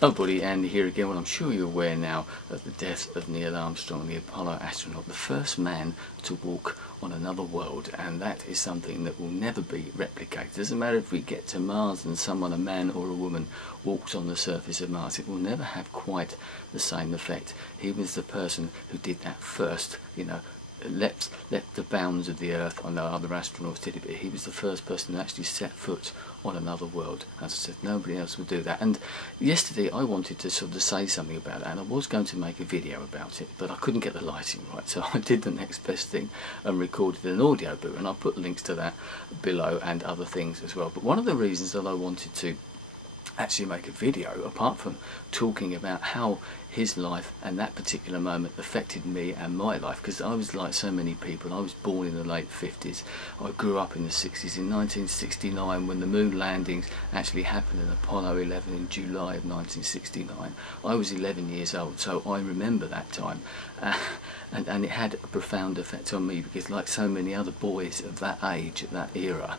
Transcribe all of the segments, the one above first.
Oh buddy, Andy here again. Well, I'm sure you're aware now of the death of Neil Armstrong, the Apollo astronaut, the first man to walk on another world, and that is something that will never be replicated. It doesn't matter if we get to Mars and someone, a man or a woman, walks on the surface of Mars, it will never have quite the same effect. He was the person who did that first, left the bounds of the Earth. I know other astronauts did it, but he was the first person to actually set foot on another world. As I said, nobody else would do that. And yesterday I wanted to sort of say something about that, and I was going to make a video about it, but I couldn't get the lighting right, so I did the next best thing and recorded an audio book, and I'll put links to that below and other things as well. But one of the reasons that I wanted to actually make a video, apart from talking about how his life and that particular moment affected me and my life, because I was like so many people. I was born in the late 50s, I grew up in the 60s. In 1969, when the moon landings actually happened in Apollo 11 in July of 1969, I was 11 years old, so I remember that time, and it had a profound effect on me, because like so many other boys of that age, at that era,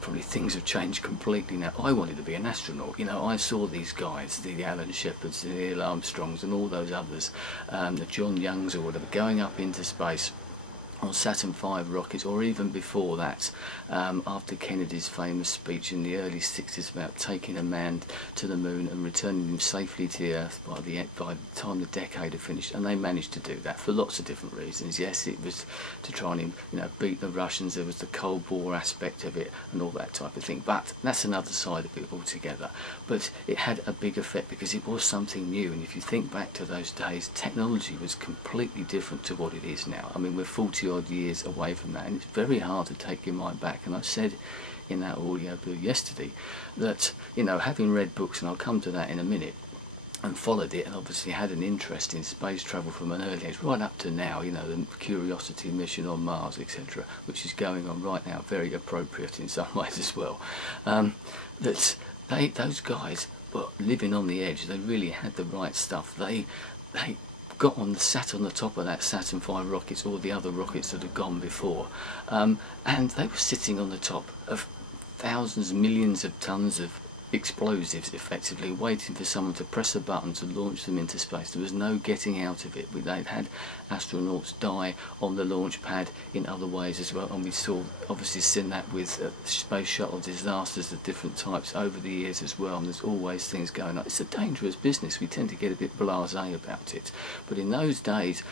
probably things have changed completely now. I wanted to be an astronaut. I saw these guys, the Alan Shepherds, the Neil Armstrongs and all those others, the John Youngs or whatever, going up into space on Saturn V rockets, or even before that, after Kennedy's famous speech in the early 60s about taking a man to the moon and returning him safely to the Earth by the time the decade had finished. And they managed to do that for lots of different reasons. Yes, it was to try and beat the Russians. There was the Cold War aspect of it and all that type of thing, but that's another side of it altogether. But it had a big effect because it was something new, and if you think back to those days, technology was completely different to what it is now. I mean, we're 40 odd years away from that, and it's very hard to take your mind back. And I said in that audio book yesterday that, having read books, and I'll come to that in a minute, and followed it, and obviously had an interest in space travel from an early age, right up to now, the Curiosity mission on Mars, etc., which is going on right now, very appropriate in some ways as well, that those guys were living on the edge. They really had the right stuff. They sat on the top of that Saturn V rockets, or the other rockets that had gone before, and they were sitting on the top of thousands, millions of tons of explosives, effectively waiting for someone to press a button to launch them into space. There was no getting out of it. They'd had astronauts die on the launch pad in other ways as well, and we saw, obviously seen that with space shuttle disasters of different types over the years as well, and there's always things going on. It's a dangerous business. We tend to get a bit blasé about it, but in those days,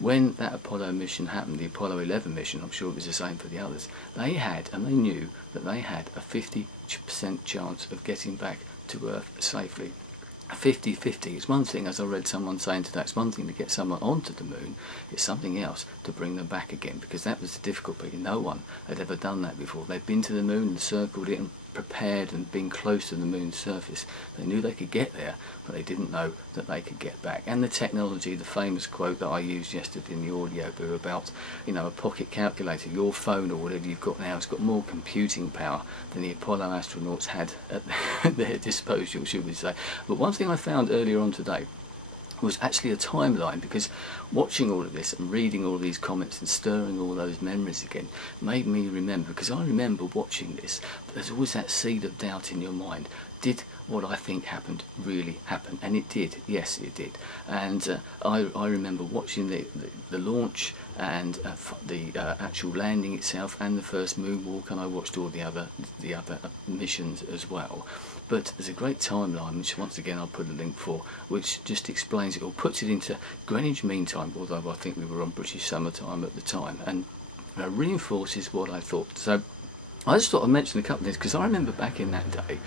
when that Apollo mission happened, the Apollo 11 mission, I'm sure it was the same for the others, they knew that they had a 50% chance of getting back to Earth safely. 50-50. It's one thing, as I read someone saying today, it's one thing to get someone onto the moon, it's something else to bring them back again, because that was the difficulty. No one had ever done that before. They'd been to the moon and circled it and prepared and been close to the moon's surface. They knew they could get there, but they didn't know that they could get back. And the technology, the famous quote that I used yesterday in the audio book about, a pocket calculator, your phone or whatever you've got now, it's got more computing power than the Apollo astronauts had at their disposal, should we say. But one thing I found earlier on today was actually a timeline, because watching all of this and reading all these comments and stirring all those memories again made me remember, because I remember watching this, but there's always that seed of doubt in your mind. Did what I think happened really happen? And it did. Yes, it did. And I remember watching the launch and the actual landing itself and the first moonwalk, and I watched all the other missions as well. But there's a great timeline, which once again I'll put a link for, which just explains it, or puts it into Greenwich Mean Time, although I think we were on British summertime at the time, and reinforces what I thought. So I just thought I'd mention a couple of things, because I remember back in that day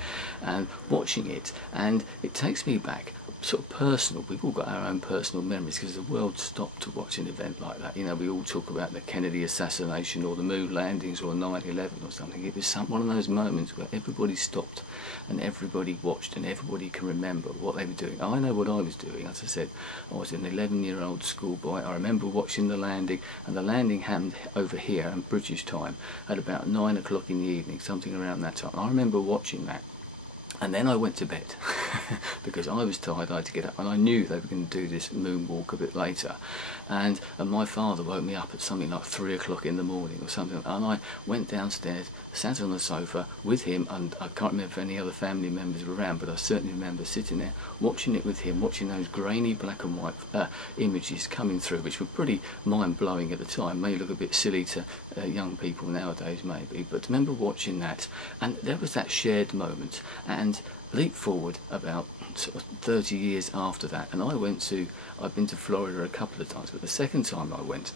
and watching it, and it takes me back, sort of personal. We've all got our own personal memories, because the world stopped to watch an event like that. We all talk about the Kennedy assassination or the moon landings or 9/11 or something. It was one of those moments where everybody stopped and everybody watched and everybody can remember what they were doing. I know what I was doing. As I said, I was an 11-year-old schoolboy. I remember watching the landing, and the landing happened over here in British time at about 9 o'clock in the evening, something around that time. I remember watching that. And then I went to bed because I was tired. I had to get up, and I knew they were going to do this moonwalk a bit later. And my father woke me up at something like 3 o'clock in the morning or something, and I went downstairs, sat on the sofa with him, and I can't remember if any other family members were around, but I certainly remember sitting there watching it with him, watching those grainy black and white images coming through, which were pretty mind-blowing at the time. May look a bit silly to young people nowadays maybe, but remember watching that, and there was that shared moment. And leap forward about sort of 30 years after that, and I've been to Florida a couple of times, but the second time I went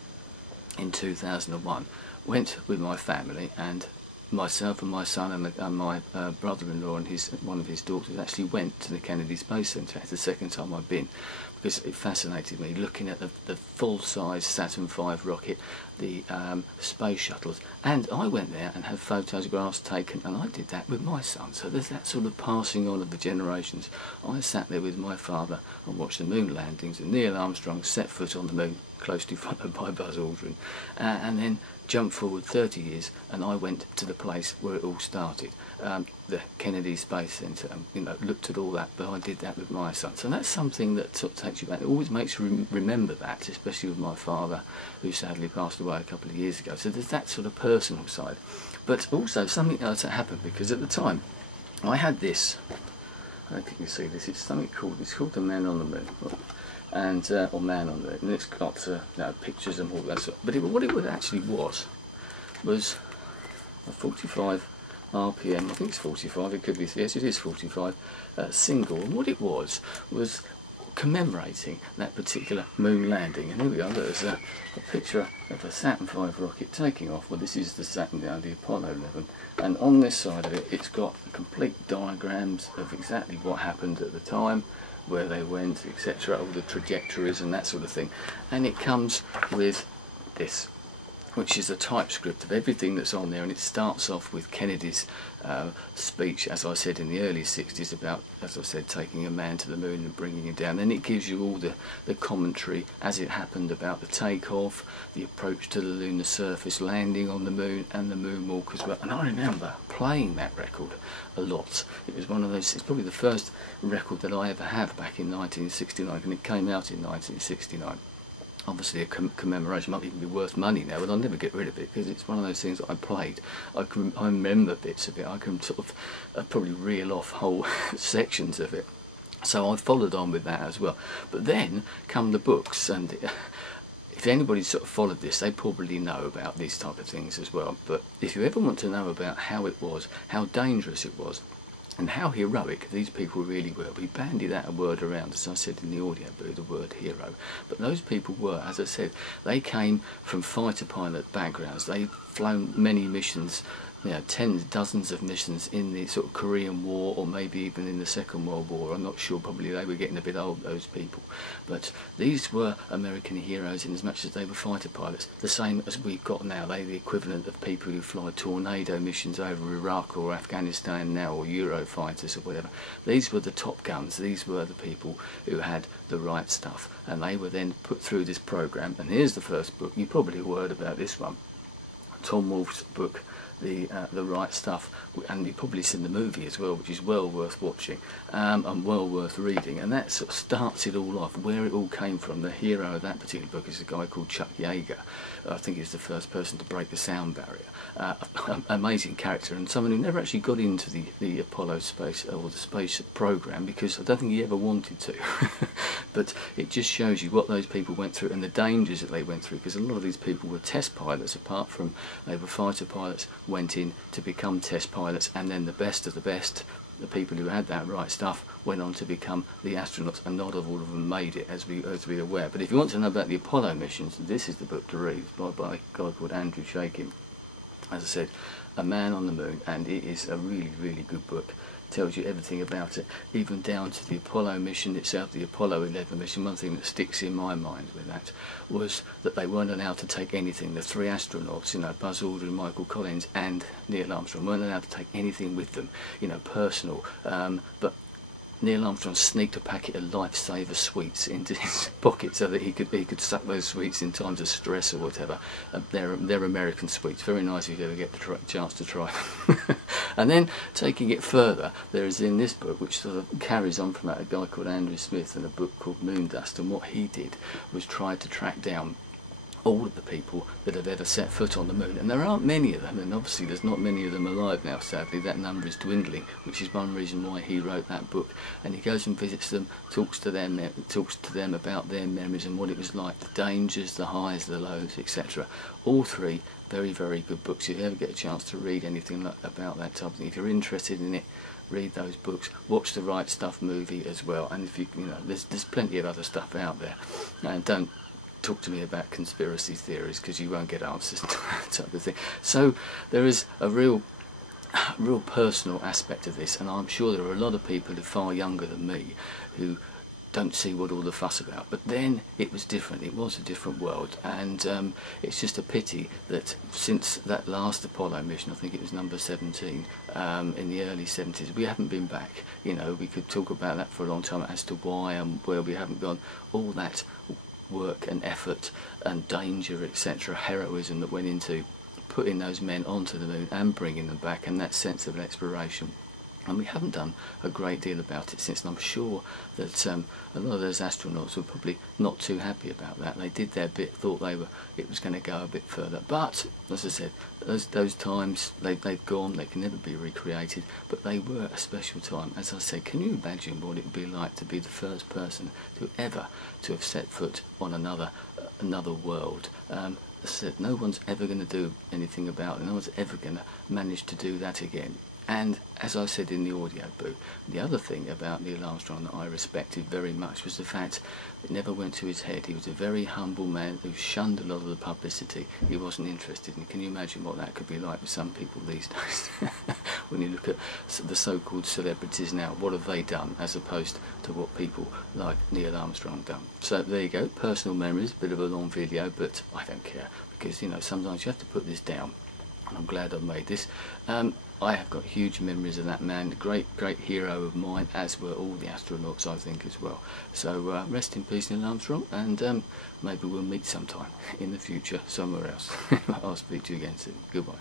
in 2001, went with my family, and myself and my son and my brother-in-law and one of his daughters actually went to the Kennedy Space Center. It's the second time I've been, because it fascinated me looking at the full-size Saturn V rocket, the space shuttles, and I went there and had photographs taken, and I did that with my son. So there's that sort of passing on of the generations. I sat there with my father and watched the moon landings, and Neil Armstrong set foot on the moon, closely followed by Buzz Aldrin, and then jumped forward 30 years, and I went to the place where it all started, the Kennedy Space Center, and looked at all that. But I did that with my son, so that's something that sort of takes you back. It always makes you remember that, especially with my father, who sadly passed away a couple of years ago. So there's that sort of personal side, but also something else that happened, because at the time I had this. I don't think you can see this. It's called the Man on the Moon. And or Man on the Moon, and it's got pictures and all that sort. But what it actually was a 45 RPM. I think it's 45. It could be, yes, it is 45 single. And what it was commemorating that particular moon landing. And here we are. There's a picture of a Saturn V rocket taking off. Well, this is the the Apollo 11, and on this side of it, it's got complete diagrams of exactly what happened at the time, where they went, etc., all the trajectories and that sort of thing. And it comes with this, which is a typescript of everything that's on there, and it starts off with Kennedy's speech, as I said, in the early 60s, about, as I said, taking a man to the moon and bringing him down. Then it gives you all the commentary as it happened about the takeoff, the approach to the lunar surface, landing on the moon, and the moonwalk as well. And I remember playing that record a lot. It was one of those, it's probably the first record that I ever have back in 1969, and it came out in 1969. Obviously a commemoration, might even be worth money now, but I'll never get rid of it, because it's one of those things that I played. I remember bits of it. I can sort of probably reel off whole sections of it. So I followed on with that as well. But then come the books, and if anybody sort of followed this, they probably know about these type of things as well. But if you ever want to know about how it was, how dangerous it was, and how heroic these people really were. We bandied that word around, as I said in the audio book, the word hero. But those people were, as I said, they came from fighter pilot backgrounds. They'd flown many missions, tens, dozens of missions in the sort of Korean War, or maybe even in the Second World War. I'm not sure, probably they were getting a bit old, those people. But these were American heroes in as much as they were fighter pilots, the same as we've got now. They're the equivalent of people who fly tornado missions over Iraq or Afghanistan now, or Eurofighters or whatever. These were the top guns. These were the people who had the right stuff, and they were then put through this program. And here's the first book. You probably heard about this one, Tom Wolfe's book, the right stuff, and you've probably seen the movie as well, which is well worth watching and well worth reading. And that sort of starts it all off, where it all came from. The hero of that particular book is a guy called Chuck Yeager. I think he's the first person to break the sound barrier. Amazing character, and someone who never actually got into the Apollo space or the space program, because I don't think he ever wanted to. But it just shows you what those people went through and the dangers that they went through, because a lot of these people were test pilots. Apart from they were fighter pilots, went in to become test pilots, and then the best of the best, the people who had that right stuff, went on to become the astronauts, and not all of them made it, as we're aware. But if you want to know about the Apollo missions, this is the book to read, by a guy called Andrew Chaikin. As I said, A Man on the Moon, and it is a really, really good book. Tells you everything about it, even down to the Apollo mission itself, the Apollo 11 mission. One thing that sticks in my mind with that was that they weren't allowed to take anything. The three astronauts, Buzz Aldrin, Michael Collins and Neil Armstrong, weren't allowed to take anything with them, personal. But Neil Armstrong sneaked a packet of Lifesaver sweets into his pocket so that he could suck those sweets in times of stress or whatever. They're American sweets, very nice if you ever get the chance to try them. And then taking it further, there is in this book, which sort of carries on from that, a guy called Andrew Smith and a book called Moondust, and what he did was try to track down all of the people that have ever set foot on the moon, and there aren't many of them, and obviously there's not many of them alive now, sadly. That number is dwindling, which is one reason why he wrote that book. And he goes and visits them, talks to them about their memories and what it was like, the dangers, the highs, the lows, etc. All three very, very good books. If you ever get a chance to read anything about that type of thing, if you're interested in it, read those books. Watch the Right Stuff movie as well, and if you know, there's plenty of other stuff out there, and don't talk to me about conspiracy theories, because you won't get answers to that type of thing. So there is a real personal aspect of this, and I'm sure there are a lot of people who are far younger than me who don't see what all the fuss about. But then it was different. It was a different world, and it's just a pity that since that last Apollo mission, I think it was number 17, in the early 70s, we haven't been back. You know, we could talk about that for a long time as to why and where we haven't gone. All that work and effort and danger, etc., heroism that went into putting those men onto the moon and bringing them back, and that sense of exploration. And we haven't done a great deal about it since, and I'm sure that a lot of those astronauts were probably not too happy about that. They did their bit, thought it was going to go a bit further. But, as I said, those times, they've gone, they can never be recreated, but they were a special time. As I said, can you imagine what it would be like to be the first person to have set foot on another world? As I said, no one's ever going to do anything about it. No one's ever going to manage to do that again. And as I said in the audio book, the other thing about Neil Armstrong that I respected very much was the fact it never went to his head. He was a very humble man who shunned a lot of the publicity. He wasn't interested in. Can you imagine what that could be like with some people these days? When you look at the so-called celebrities now, what have they done as opposed to what people like Neil Armstrong done? So there you go, personal memories, bit of a long video, but I don't care, because, you know, sometimes you have to put this down, and I'm glad I've made this. I have got huge memories of that man, great hero of mine, as were all the astronauts, I think, as well. So rest in peace, Neil Armstrong, and maybe we'll meet sometime in the future somewhere else. I'll speak to you again soon. Goodbye.